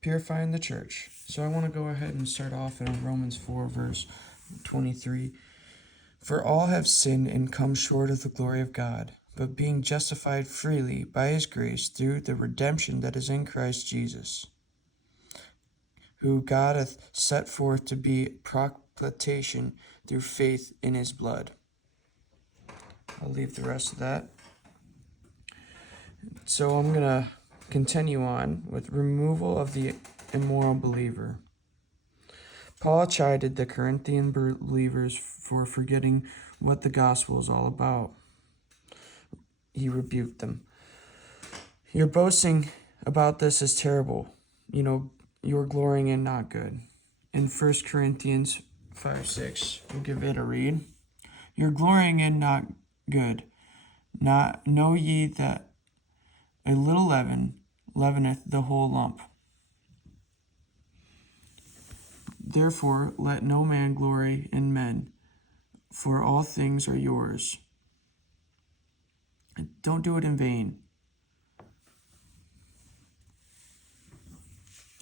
Purifying the Church. So I want to go ahead and start off in Romans 4, verse 23. For all have sinned and come short of the glory of God, but being justified freely by his grace through the redemption that is in Christ Jesus, who God hath set forth to be propitiation through faith in his blood. I'll leave the rest of that. So I'm going to continue on with removal of the immoral believer. Paul chided the Corinthian believers for forgetting what the gospel is all about. He rebuked them. Your boasting about this is terrible. You're glorying in not good. In 1 Corinthians 5:6, we'll give it a read. You're glorying in not good. Not know ye that a little leaven leaveneth the whole lump. Therefore, let no man glory in men, for all things are yours. Don't do it in vain.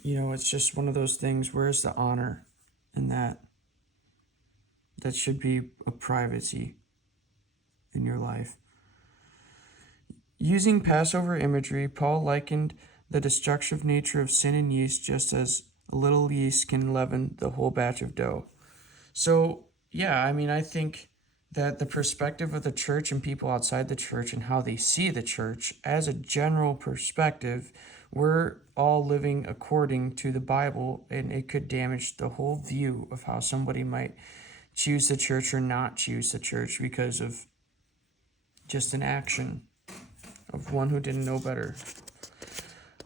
It's just one of those things. Where's the honor in that? That should be a privacy in your life. Using Passover imagery, Paul likened the destructive nature of sin and yeast just as a little yeast can leaven the whole batch of dough. So, I think that the perspective of the church and people outside the church and how they see the church as a general perspective, we're all living according to the Bible, and it could damage the whole view of how somebody might choose the church or not choose the church because of just an action of one who didn't know better.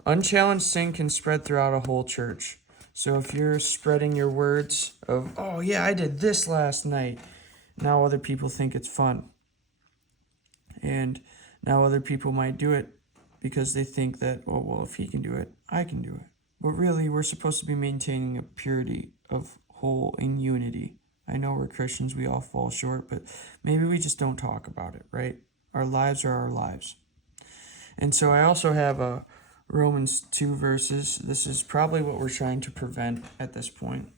Unchallenged sin can spread throughout a whole church. So if you're spreading your words of, oh yeah, I did this last night, now other people think it's fun. And now other people might do it because they think that, oh, well, if he can do it, I can do it. But really, we're supposed to be maintaining a purity of whole in unity. I know we're Christians, we all fall short, but maybe we just don't talk about it, right? Our lives are our lives. And so I also have Romans 2 verses. This is probably what we're trying to prevent at this point.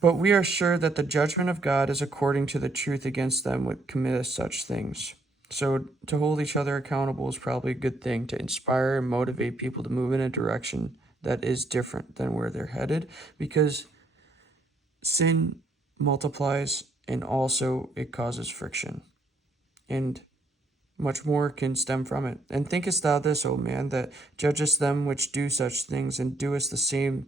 But we are sure that the judgment of God is according to the truth against them which commit such things. So to hold each other accountable is probably a good thing, to inspire and motivate people to move in a direction that is different than where they're headed, because sin multiplies and also it causes friction. And much more can stem from it. And thinkest thou this, O man, that judgest them which do such things, and doest the same,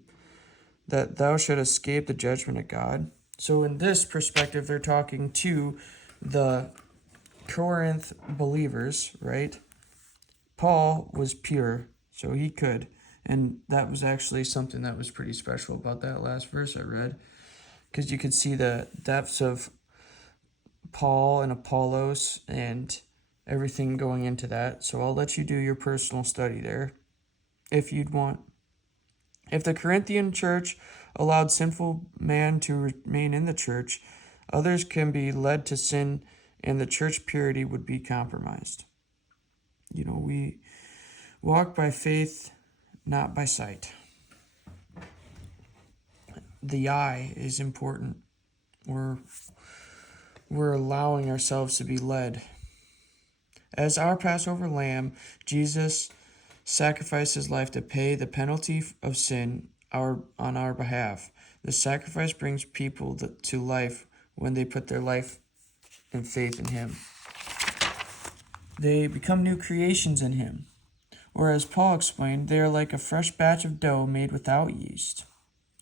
that thou shouldst escape the judgment of God? So in this perspective, they're talking to the Corinth believers, right? Paul was pure, so he could. And that was actually something that was pretty special about that last verse I read, because you could see the depths of Paul and Apollos and everything going into that. So I'll let you do your personal study there if you'd want. If the Corinthian church allowed sinful man to remain in the church, others can be led to sin and the church purity would be compromised. We walk by faith, not by sight. The eye is important. We're allowing ourselves to be led. As our Passover lamb, Jesus sacrificed his life to pay the penalty of sin on our behalf. The sacrifice brings people to life when they put their life and faith in him. They become new creations in him. Or as Paul explained, they are like a fresh batch of dough made without yeast.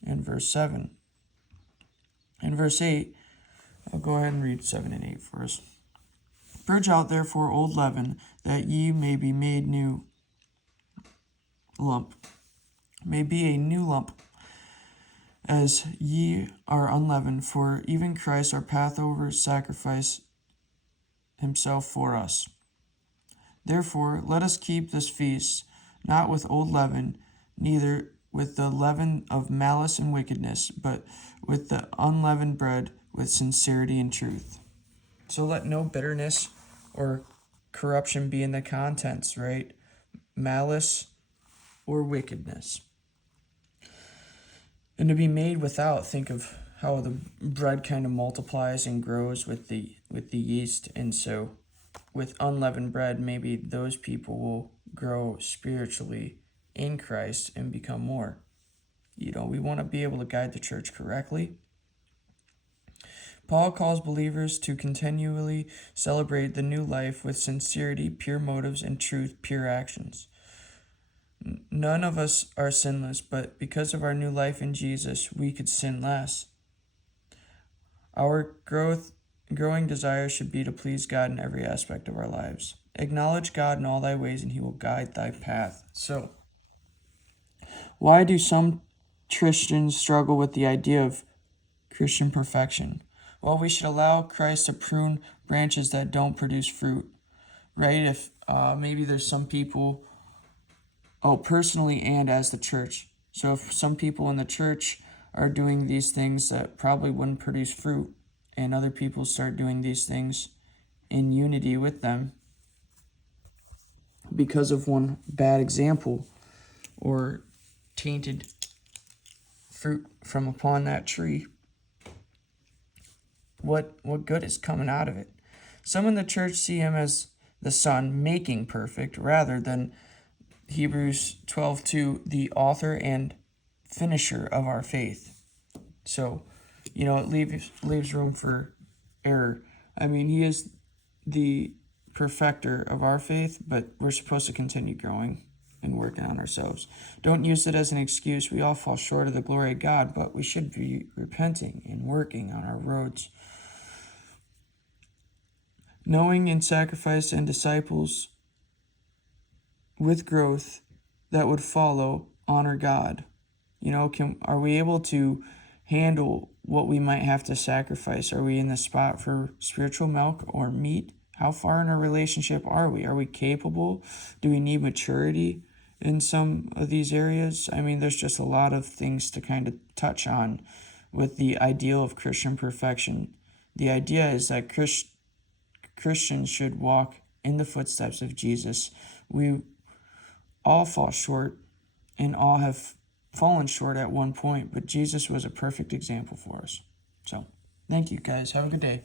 In verse 7. In verse 8, I'll go ahead and read 7 and 8 for us. Purge out therefore old leaven, that ye may be made new lump, may be a new lump, as ye are unleavened. For even Christ our Passover sacrificed himself for us. Therefore let us keep this feast, not with old leaven, neither with the leaven of malice and wickedness, but with the unleavened bread, with sincerity and truth. So let no bitterness or corruption be in the contents, right? Malice or wickedness. And to be made without, think of how the bread kind of multiplies and grows with the yeast. And so with unleavened bread, maybe those people will grow spiritually in Christ and become more. We want to be able to guide the church correctly. Paul calls believers to continually celebrate the new life with sincerity, pure motives, and truth, pure actions. None of us are sinless, but because of our new life in Jesus, we could sin less. Our growing desire should be to please God in every aspect of our lives. Acknowledge God in all thy ways, and he will guide thy path. So, why do some Christians struggle with the idea of Christian perfection? Well, we should allow Christ to prune branches that don't produce fruit, right? If maybe there's some people, personally and as the church. So if some people in the church are doing these things that probably wouldn't produce fruit, and other people start doing these things in unity with them because of one bad example or tainted fruit from upon that tree, what good is coming out of it? Some in the church see him as the Son making perfect rather than Hebrews 12:2, the author and finisher of our faith. So, it leaves room for error. I mean, he is the perfecter of our faith, but we're supposed to continue growing and working on ourselves. Don't use it as an excuse. We all fall short of the glory of God, but we should be repenting and working on our roads. Knowing and sacrifice and disciples with growth that would follow honor God. Are we able to handle what we might have to sacrifice? Are we in the spot for spiritual milk or meat? How far in our relationship are we? Are we capable? Do we need maturity in some of these areas? I mean, there's just a lot of things to kind of touch on with the ideal of Christian perfection. The idea is that Christians should walk in the footsteps of Jesus. We all fall short and all have fallen short at one point, but Jesus was a perfect example for us. So, thank you guys. Have a good day.